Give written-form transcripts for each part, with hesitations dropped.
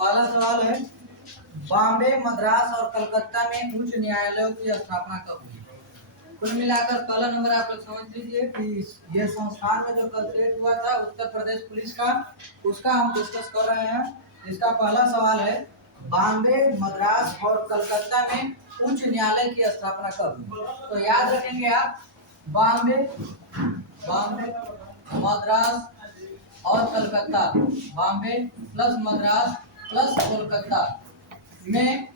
पहला सवाल है, बॉम्बे, मद्रास और कलकत्ता में उच्च न्यायालयों की स्थापना कब हुई? कुल मिलाकर पहला नंबर आप लोग समझ लीजिए कि ये संस्थान में जो कल्परेट हुआ था उत्तर प्रदेश पुलिस का, उसका हम डिस्कस कर रहे हैं। इसका पहला सवाल है, बॉम्बे, मद्रास और कलकत्ता में उच्च न्यायालय की स्थापना कब हुई? तो याद रखेंगे आप, बॉम्बे, मद्रास और कलकत्ता, बॉम्बे प्लस मद्रास प्लस कोलकाता में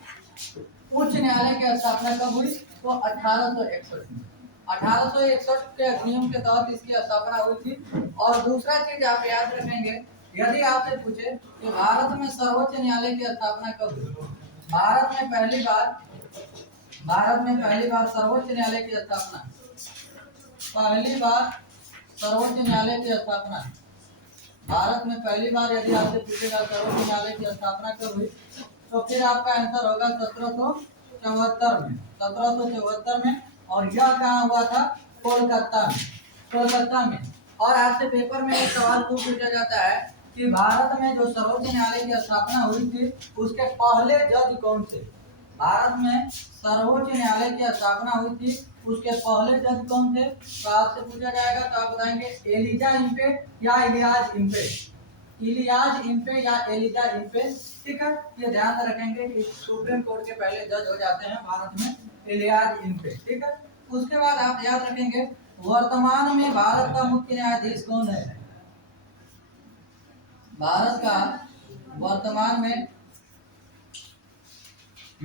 उच्च न्यायालय की स्थापना कब हुई? तो 1861 में। 1861 के अधिनियम के तहत इसकी स्थापना हुई थी। और दूसरा चीज आप याद रखेंगे, यदि आपसे पूछे कि भारत में सर्वोच्च न्यायालय की स्थापना कब हुई? भारत में पहली बार सर्वोच्च न्यायालय की स्थापना, पहली बार सर्वोच्च न्यायालय की स्थापना भारत में पहली बार यदि आपसे पूछेगा सर्वोच्च न्यायालय की स्थापना कब हुई, तो फिर आपका आंसर होगा 1774 में। 1774 में। और यह कहाँ हुआ था? कोलकाता में। और आपसे पेपर में एक सवाल पूछा जाता है कि भारत में जो सर्वोच्च न्यायालय की स्थापना हुई थी उसके पहले जज कौन थे? भारत में सर्वोच्च न्यायालय की स्थापना हुई थी, उसके पहले जज कौन थे? तो आपसे पूछा जाएगा तो आप बताएंगे एलिजा इम्पे या इलियाज इम्पे। इलियाज इम्पे या एलिजा इम्पे, ठीक है। ये ध्यान रखेंगे कि सुप्रीम कोर्ट के पहले जज हो जाते हैं भारत में इलियाज इम्पे, ठीक है। उसके बाद आप याद रखेंगे वर्तमान में भारत का मुख्य न्यायाधीश कौन है? भारत का वर्तमान में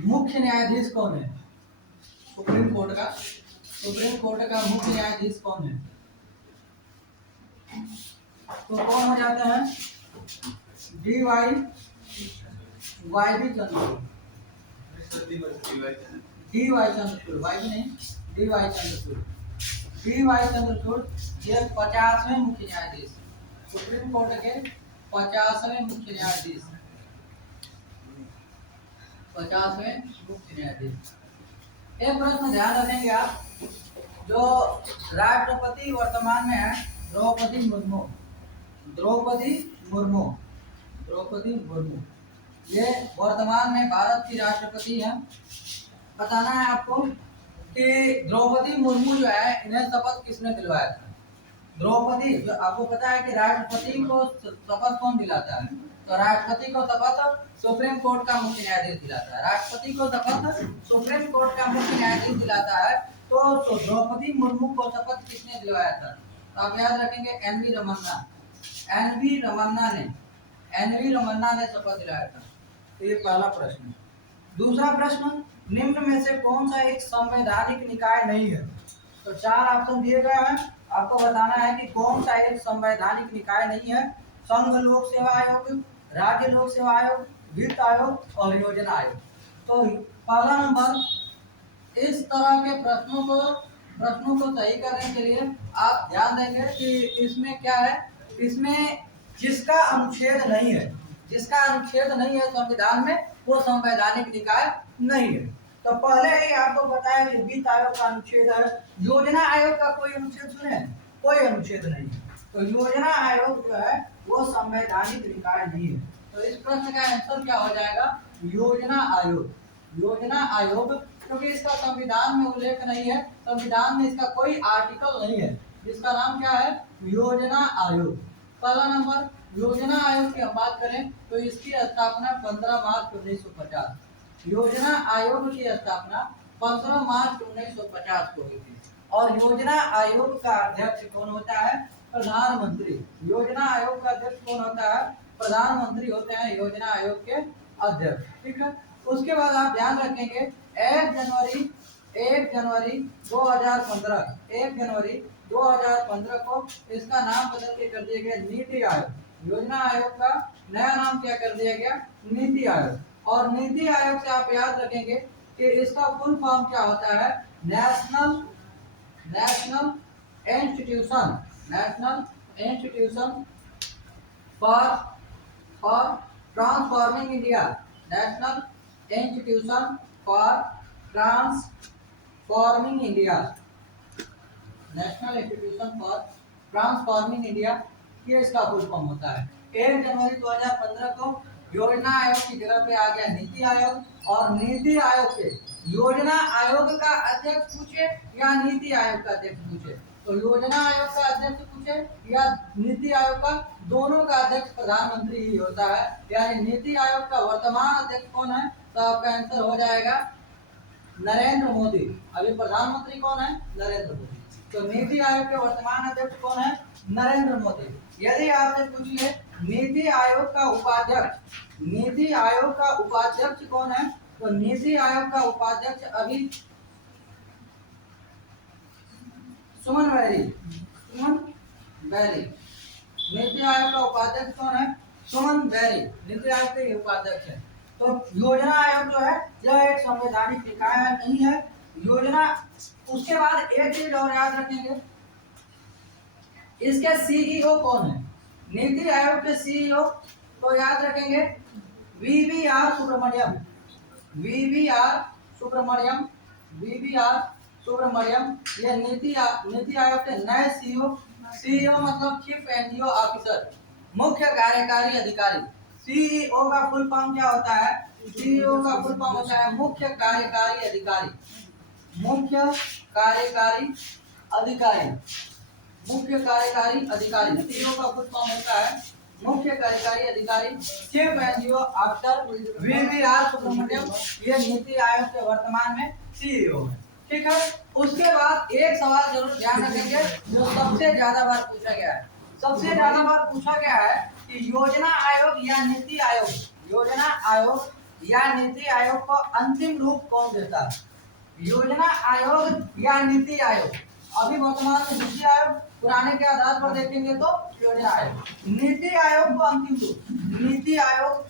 मुख्य न्यायाधीश कौन है? सुप्रीम कोर्ट का मुख्य न्यायाधीश कौन है? तो कौन हो जाते हैं? Y B Chandrachud, Y Chandrachud, Y भी नहीं, वाई चंद्रचूड़ ये 50वें मुख्य न्यायाधीश, सुप्रीम कोर्ट के 50वें मुख्य न्यायाधीश, 50वें मुख्य न्यायाधीश। एक प्रश्न ध्यान रखेंगे आप, जो राष्ट्रपति वर्तमान में है द्रौपदी मुर्मू, ये वर्तमान में भारत की राष्ट्रपति हैं। बताना है आपको कि द्रौपदी मुर्मू जो है इन्हें शपथ किसने दिलवाया था? द्रौपदी, जो आपको पता है कि राष्ट्रपति को शपथ कौन दिलाता है? तो राष्ट्रपति को शपथ सुप्रीम कोर्ट का मुख्य न्यायाधीश दिलाता है। राष्ट्रपति को शपथ सुप्रीम कोर्ट का मुख्य न्यायाधीश दिलाता है। तो द्रौपदी मुर्मू को शपथ किसने दिलवाया था? तो आप याद रखेंगे एनवी रमन्ना ने शपथ दिलाया था। तो ये पहला प्रश्न। दूसरा प्रश्न, निम्न में से कौन सा एक संवैधानिक निकाय नहीं है? तो 4 ऑप्शन दिए गए हैं, आपको बताना है कि कौन सा एक संवैधानिक निकाय नहीं है। संघ लोक सेवा आयोग, राज्य लोक सेवा आयोग, वित्त आयोग और योजना आयोग। तो पहला नंबर, इस तरह के प्रश्नों को सही करने के लिए आप ध्यान देंगे कि इसमें क्या है, इसमें जिसका अनुच्छेद नहीं है संविधान में, वो संवैधानिक निकाय नहीं है। तो पहले ही आपको बताया कि वित्त आयोग का अनुच्छेद है। योजना आयोग का कोई अनुच्छेद सुने? कोई अनुच्छेद नहीं है। तो योजना आयोग जो है वो संवैधानिक निकाय नहीं है। तो इस प्रश्न का आंसर क्या हो जाएगा? योजना आयोग, क्योंकि इसका संविधान में उल्लेख नहीं है, संविधान में इसका कोई आर्टिकल नहीं है। इसका नाम क्या है? योजना आयोग। पहला नंबर, योजना आयोग की हम बात करें तो इसकी स्थापना 15 मार्च 1950, योजना आयोग की स्थापना 15 मार्च 1950 को हुई थी। और योजना आयोग का अध्यक्ष कौन होता है? प्रधानमंत्री। योजना आयोग का अध्यक्ष कौन होता है? प्रधानमंत्री होते हैं योजना आयोग के अध्यक्ष, ठीक है। उसके बाद आप ध्यान रखेंगे 1 जनवरी 2015 को इसका नाम बदल के कर दिया गया नीति आयोग। योजना आयोग का नया नाम क्या कर दिया गया? नीति आयोग। और नीति आयोग से आप याद रखेंगे कि इसका फुल फॉर्म क्या होता है? National institution for transforming India, national institution for transforming India, ये इसका फुल फॉर्म होता है। 1 जनवरी 2015 को योजना आयोग की जगह पे आ गया नीति आयोग, और नीति आयोग के योजना आयोग का अध्यक्ष पूछे या नीति आयोग का अध्यक्ष पूछे, तो योजना आयोग का अध्यक्ष पूछे या नीति आयोग का, दोनों का अध्यक्ष प्रधानमंत्री ही होता है। यानी नीति आयोग का वर्तमान अध्यक्ष कौन है, तो आपका आंसर हो जाएगा नरेंद्र मोदी। अभी प्रधानमंत्री कौन है, नरेंद्र मोदी। तो नीति आयोग के वर्तमान अध्यक्ष कौन है, नरेंद्र मोदी। यदि आपसे पूछिए नीति आयोग का उपाध्यक्ष, नीति आयोग का उपाध्यक्ष कौन है, तो नीति आयोग का उपाध्यक्ष अभी सुमन बैरी, सुमन बैरी। नीति आयोग का उपाध्यक्ष कौन है, सुमन बैरी, नीति आयोग के उपाध्यक्ष है। तो योजना आयोग जो है यह एक संवैधानिक निकाय नहीं है, योजना। उसके बाद एक चीज और याद रखेंगे, इसके सीईओ कौन है, नीति आयोग के सीईओ तो याद रखेंगे VVR Subrahmanyam, VVR Subrahmanyam, VVR Subrahmanyam. ये नीति आयोग के नए सीईओ, सीईओ मतलब चीफ एनजीओ ऑफिसर, मुख्य कार्यकारी अधिकारी। सीईओ का फुल फॉर्म क्या होता है, सीईओ का फुल फॉर्म होता है मुख्य कार्यकारी अधिकारी, मुख्य कार्यकारी अधिकारी, मुख्य कार्यकारी अधिकारी। सीईओ का फुल फॉर्म होता है मुख्य कार्यकारी अधिकारी, chief NGO officer VVR Subrahmanyam. ये नीति आयोग के वर्तमान में सीईओ है, ठीक है। उसके बाद एक सवाल जरूर ध्यान रखेंगे जो सबसे ज्यादा बार पूछा गया है, सबसे ज्यादा बार पूछा गया है कि योजना आयोग या नीति आयोग, योजना आयोग या नीति आयोग को अंतिम रूप कौन देता है, योजना आयोग या नीति आयोग। अभी वर्तमान में नीति आयोग, पुराने के आधार पर देखेंगे तो योजना आयोग। नीति आयोग को अंतिम रूप, नीति आयोग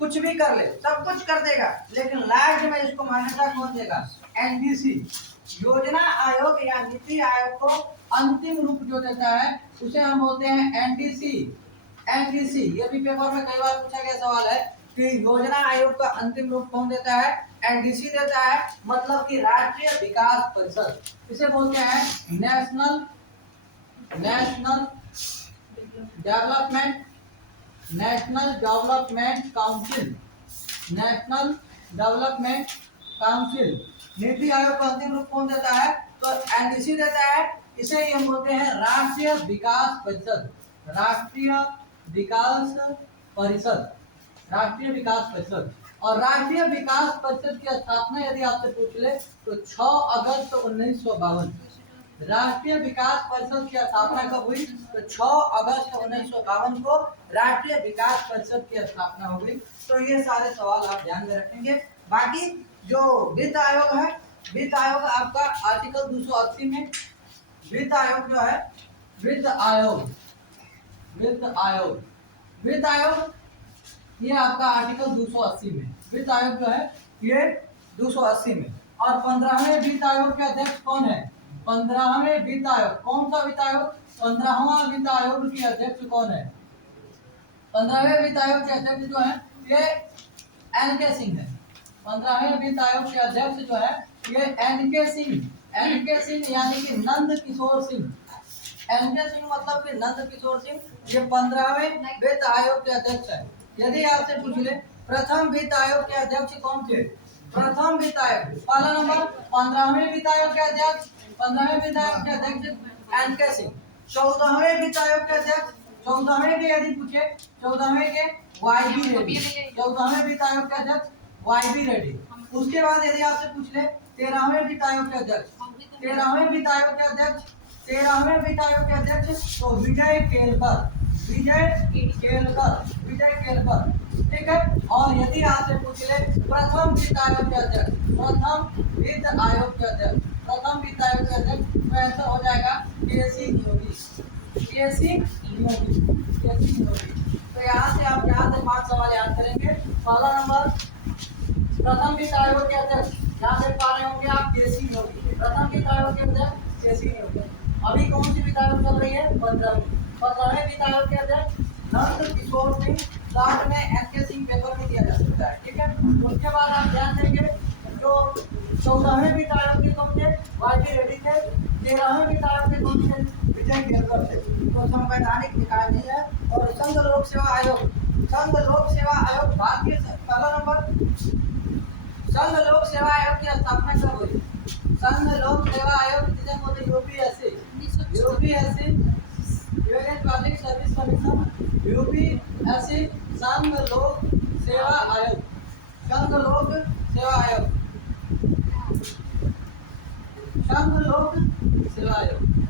कुछ भी कर ले, सब कुछ कर देगा, लेकिन लास्ट में इसको मान्यता कौन देगा, एनडीसी। योजना आयोग या नीति आयोग को अंतिम रूप जो देता है उसे हम बोलते हैं एनडीसी, एनडीसी। ये भी पेपर में कई बार पूछा गया सवाल है कि योजना आयोग का अंतिम रूप कौन देता है, एनडीसी देता है, मतलब कि राष्ट्रीय विकास परिषद। इसे बोलते हैं national development, national development council, national development council. NITI Aayog का अंतिम रूप कौन देता है, तो एनडीसी देता है। इसे हम बोलते हैं राष्ट्रीय विकास परिषद, राष्ट्रीय विकास परिषद, राष्ट्रीय विकास परिषद। और राष्ट्रीय विकास परिषद की स्थापना यदि आपसे पूछ ले तो 6 अगस्त 1952, राष्ट्रीय विकास परिषद की स्थापना कब हुई, तो 6 अगस्त 1952 को राष्ट्रीय विकास परिषद की स्थापना हो गई। तो ये सारे सवाल आप ध्यान में रखेंगे। बाकी जो वित्त आयोग है, वित्त आयोग आपका आर्टिकल 280 में, वित्त आयोग जो है, वित्त आयोग, वित्त आयोग, वित्त आयोग ये आपका आर्टिकल 280 में, वित्त आयोग जो है ये 280 में। और 15वें वित्त आयोग के अध्यक्ष कौन है, 15वें वित्त आयोग, कौन सा वित्त आयोग, 15वां वित्त आयोग के अध्यक्ष कौन है, 15वें वित्त आयोग के अध्यक्ष जो है ये एन.के. सिंह है। 15वें वित्त आयोग के अध्यक्ष जो है ये एन.के. सिंह, एन.के. सिंह यानी कि नंद किशोर सिंह, एन.के. सिंह मतलब कि नंद किशोर सिंह, ये 15वें वित्त आयोग के अध्यक्ष है। यदि आपसे पूछ ले प्रथम वित्त आयोग के अध्यक्ष कौन थे, प्रथम वित्त आयोग पहला नंबर 15वें वित्त आयोग के अध्यक्ष, 15वें वित्त आयोग के अध्यक्ष एन.के. सिंह। 14वें वित्त आयोग के अध्यक्ष, 14वें के यदि पूछे 14वें के वाई.बी. रेड्डी, 14वें वित्त आयोग के अध्यक्ष वाई.बी. रेड्डी। उसके बाद यदि आपसे पूछ ले 13वें वित्त आयोग के अध्यक्ष, 13वें वित्त आयोग के अध्यक्ष, 13वें वित्त आयोग के अध्यक्ष तो विजय केलकर, विजय केलकर, विजय केलकर, ठीक है। और यदि आपसे पूछ ले प्रथम वित्त आयोग के अध्यक्ष, प्रथम वित्त आयोग के अध्यक्ष, प्रथम वित्त आयोग के अध्यक्ष तो आंसर हो जाएगा के.सी. योगी, के.सी. योगी, के.सी. योगी। तो यहाँ से आप यहाँ से 5 सवाल याद करेंगे। पहला नंबर प्रथम वित्त आयोग के अध्यक्ष, यहाँ देख पा रहे होंगे आप के.सी. योगी, प्रथम वित्त आयोग के अध्यक्ष के.सी. योगी। अभी कौन सी वित्त आयोग चल रही है, 15वें वित्त आयोग के अध्यक्ष नंद किशोर सिंह, लास्ट में एन.के. सिंह पेपर में दिया जा सकता है, ठीक है। उसके बाद आप ध्यान देंगे जो 14वें वित्त आयोग के कौन थे, वाई.बी. रेड्डी थे। 13वें वित्त आयोग के कौन थे, विजय केलकर थे। तो संवैधानिक निकाय नहीं है। और संघ लोक सेवा आयोग, संघ लोक सेवा आयोग बात ये पहला नंबर, संघ लोक सेवा आयोग की स्थापना कब हुई? संघ लोक सेवा आयोग जिसे बोलते हैं UPSC, UPSC union public service commission, UPSC संघ लोक सेवा आयोग, संघ लोक सेवा आयोग, संघ लोक सेवा आयोग।